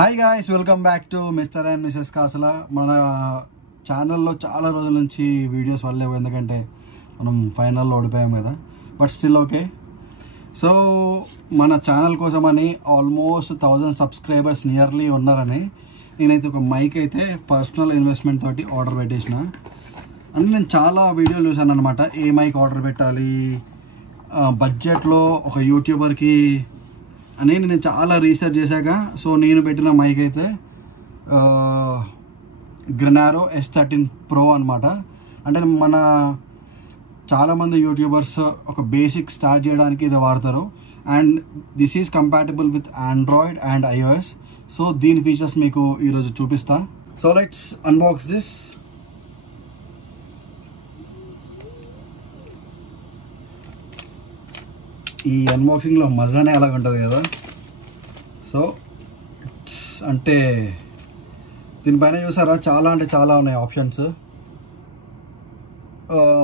Hi guys, welcome back to mister and Mrs కాసుల. మన ఛానల్లో చాలా రోజుల నుంచి వీడియోస్ వల్లేవు, ఎందుకంటే మనం ఫైనల్లో ఓడిపోయాం కదా. But still okay. సో మన ఛానల్ కోసమని ఆల్మోస్ట్ 1000 సబ్స్క్రైబర్స్ నియర్లీ ఉన్నారని నేనైతే ఒక మైక్ అయితే పర్సనల్ ఇన్వెస్ట్మెంట్ తోటి ఆర్డర్ పెట్టేసిన. అంటే నేను చాలా వీడియోలు చూసాను అనమాట, ఏ మైక్ ఆర్డర్ పెట్టాలి బడ్జెట్లో ఒక యూట్యూబర్కి అని నేను చాలా రీసెర్చ్ చేశాక సో నేను పెట్టిన మైక్ అయితే గ్రెనారో S13 Pro అనమాట. అంటే మన చాలామంది యూట్యూబర్స్ ఒక బేసిక్ స్టార్ట్ చేయడానికి ఇది వాడతారు. And this is compatible with Android and iOS. So దీని ఫీచర్స్ మీకు ఈరోజు చూపిస్తా. So let's unbox this. ఈ అన్బాక్సింగ్లో మజానే అలాగ ఉంటుంది కదా. సో అంటే దీనిపైన చూసారా, చాలా అంటే చాలా ఉన్నాయి ఆప్షన్స్.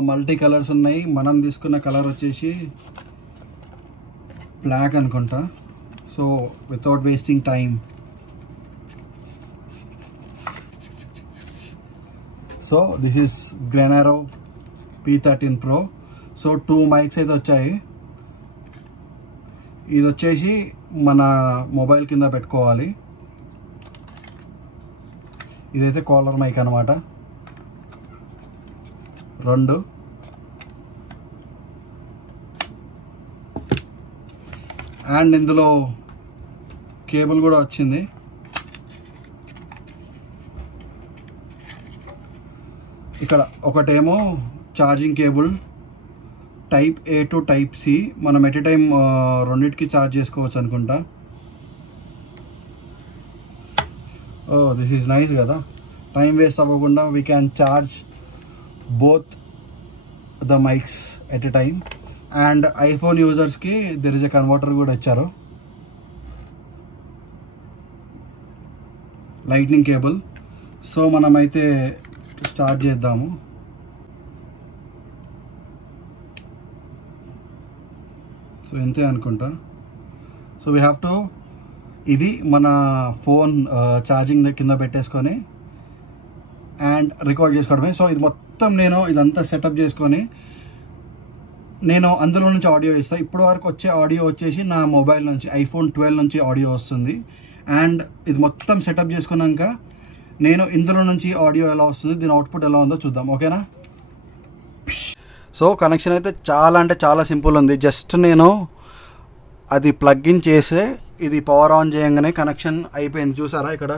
మల్టీ కలర్స్ ఉన్నాయి. మనం తీసుకున్న కలర్ వచ్చేసి బ్లాక్ అనుకుంటా. So without wasting time, so this is Grenaro P13 Pro. So 2 mics అయితే వచ్చాయి. ఇది వచ్చేసి మన మొబైల్ కింద పెట్టుకోవాలి. ఇదైతే కాలర్ మైక్ అనమాట. 2 అండ్ ఇందులో కేబుల్ కూడా వచ్చింది. ఇక్కడ ఒకటేమో charging cable type A to type C. మనం ఎట్ ఏ టైం రెండింటికి ఛార్జ్ చేసుకోవచ్చు అనుకుంటా. దిస్ ఈజ్ నైస్ కదా, టైం వేస్ట్ అవ్వకుండా we can charge both the mics at a time. And iPhone యూజర్స్కి దెర్ ఇస్ ఎ కన్వర్టర్ కూడా ఇచ్చారు. Lightning cable. So మనమైతే స్టార్ట్ చేద్దాము. సో ఇంతే అనుకుంటా. సో వీ హ్యావ్ టు ఇది మన ఫోన్ ఛార్జింగ్ కింద పెట్టేసుకొని అండ్ రికార్డ్ చేసుకోవడమే. సో ఇది మొత్తం నేను ఇదంతా సెటప్ చేసుకొని నేను అందులో నుంచి ఆడియో ఇస్తాను. ఇప్పటి వరకు వచ్చే ఆడియో వచ్చేసి నా మొబైల్ నుంచి iPhone 12 నుంచి ఆడియో వస్తుంది. అండ్ ఇది మొత్తం సెటప్ చేసుకున్నాక నేను ఇందులో నుంచి ఆడియో ఎలా వస్తుంది, దీని అవుట్పుట్ ఎలా ఉందో చూద్దాం. ఓకేనా? సో కనెక్షన్ అయితే చాలా అంటే చాలా సింపుల్ ఉంది. జస్ట్ నేను అది ప్లగ్ ఇన్ చేసే ఇది పవర్ ఆన్ చేయగానే కనెక్షన్ అయిపోయింది. చూసారా, ఇక్కడ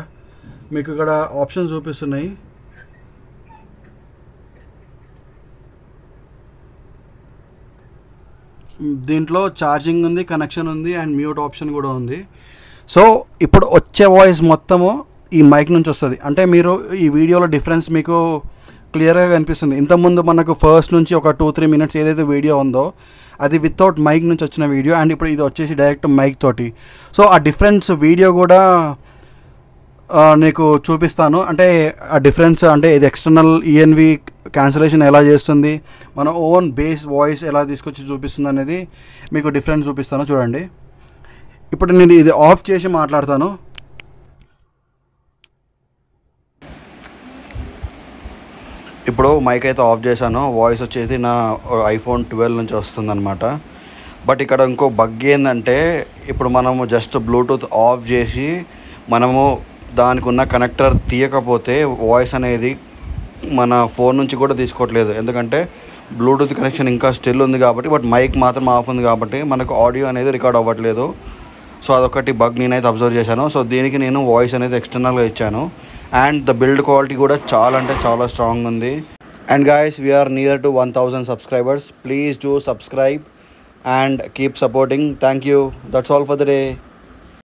మీకు ఇక్కడ ఆప్షన్స్ చూపిస్తున్నాయి. దీంట్లో ఛార్జింగ్ ఉంది, కనెక్షన్ ఉంది అండ్ మ్యూట్ ఆప్షన్ కూడా ఉంది. సో ఇప్పుడు వచ్చే వాయిస్ మొత్తము ఈ మైక్ నుంచి వస్తుంది. అంటే మీరు ఈ వీడియోలో డిఫరెన్స్ మీకు క్లియర్గా కనిపిస్తుంది. ఇంతకుముందు మనకు ఫస్ట్ నుంచి ఒక 2-3 మినిట్స్ ఏదైతే వీడియో ఉందో అది వితౌట్ మైక్ నుంచి వచ్చిన వీడియో, అండ్ ఇప్పుడు ఇది వచ్చేసి డైరెక్ట్ మైక్ తోటి. సో ఆ డిఫరెన్స్ వీడియో కూడా నీకు చూపిస్తాను. అంటే ఆ డిఫరెన్స్ అంటే ఇది ఎక్స్టర్నల్ ENV క్యాన్సిలేషన్ ఎలా చేస్తుంది, మన ఓన్ బేస్ వాయిస్ ఎలా తీసుకొచ్చి చూపిస్తుంది అనేది మీకు డిఫరెన్స్ చూపిస్తాను. చూడండి, ఇప్పుడు నేను ఇది ఆఫ్ చేసి మాట్లాడతాను. ఇప్పుడు మైక్ అయితే ఆఫ్ చేశాను. వాయిస్ వచ్చేసి నా iPhone 12 నుంచి వస్తుందన్నమాట. బట్ ఇక్కడ ఇంకో బగ్ ఏంటంటే, ఇప్పుడు మనము జస్ట్ బ్లూటూత్ ఆఫ్ చేసి మనము దానికి ఉన్న కనెక్టర్ తీయకపోతే వాయిస్ అనేది మన ఫోన్ నుంచి కూడా తీసుకోవట్లేదు. ఎందుకంటే బ్లూటూత్ కనెక్షన్ ఇంకా స్టిల్ ఉంది కాబట్టి, బట్ మైక్ మాత్రం ఆఫ్ ఉంది కాబట్టి మనకు ఆడియో అనేది రికార్డ్ అవ్వట్లేదు. సో అదొకటి బగ్ నేనైతే అబ్జర్వ్ చేశాను. సో దీనికి నేను వాయిస్ అనేది ఎక్స్టర్నల్గా ఇచ్చాను. అండ్ ద బిల్డ్ క్వాలిటీ కూడా చాలా అంటే చాలా స్ట్రాంగ్ ఉంది. And guys, we're near to 1000 subscribers. Please do subscribe and keep supporting. Thank you. That's all for the day.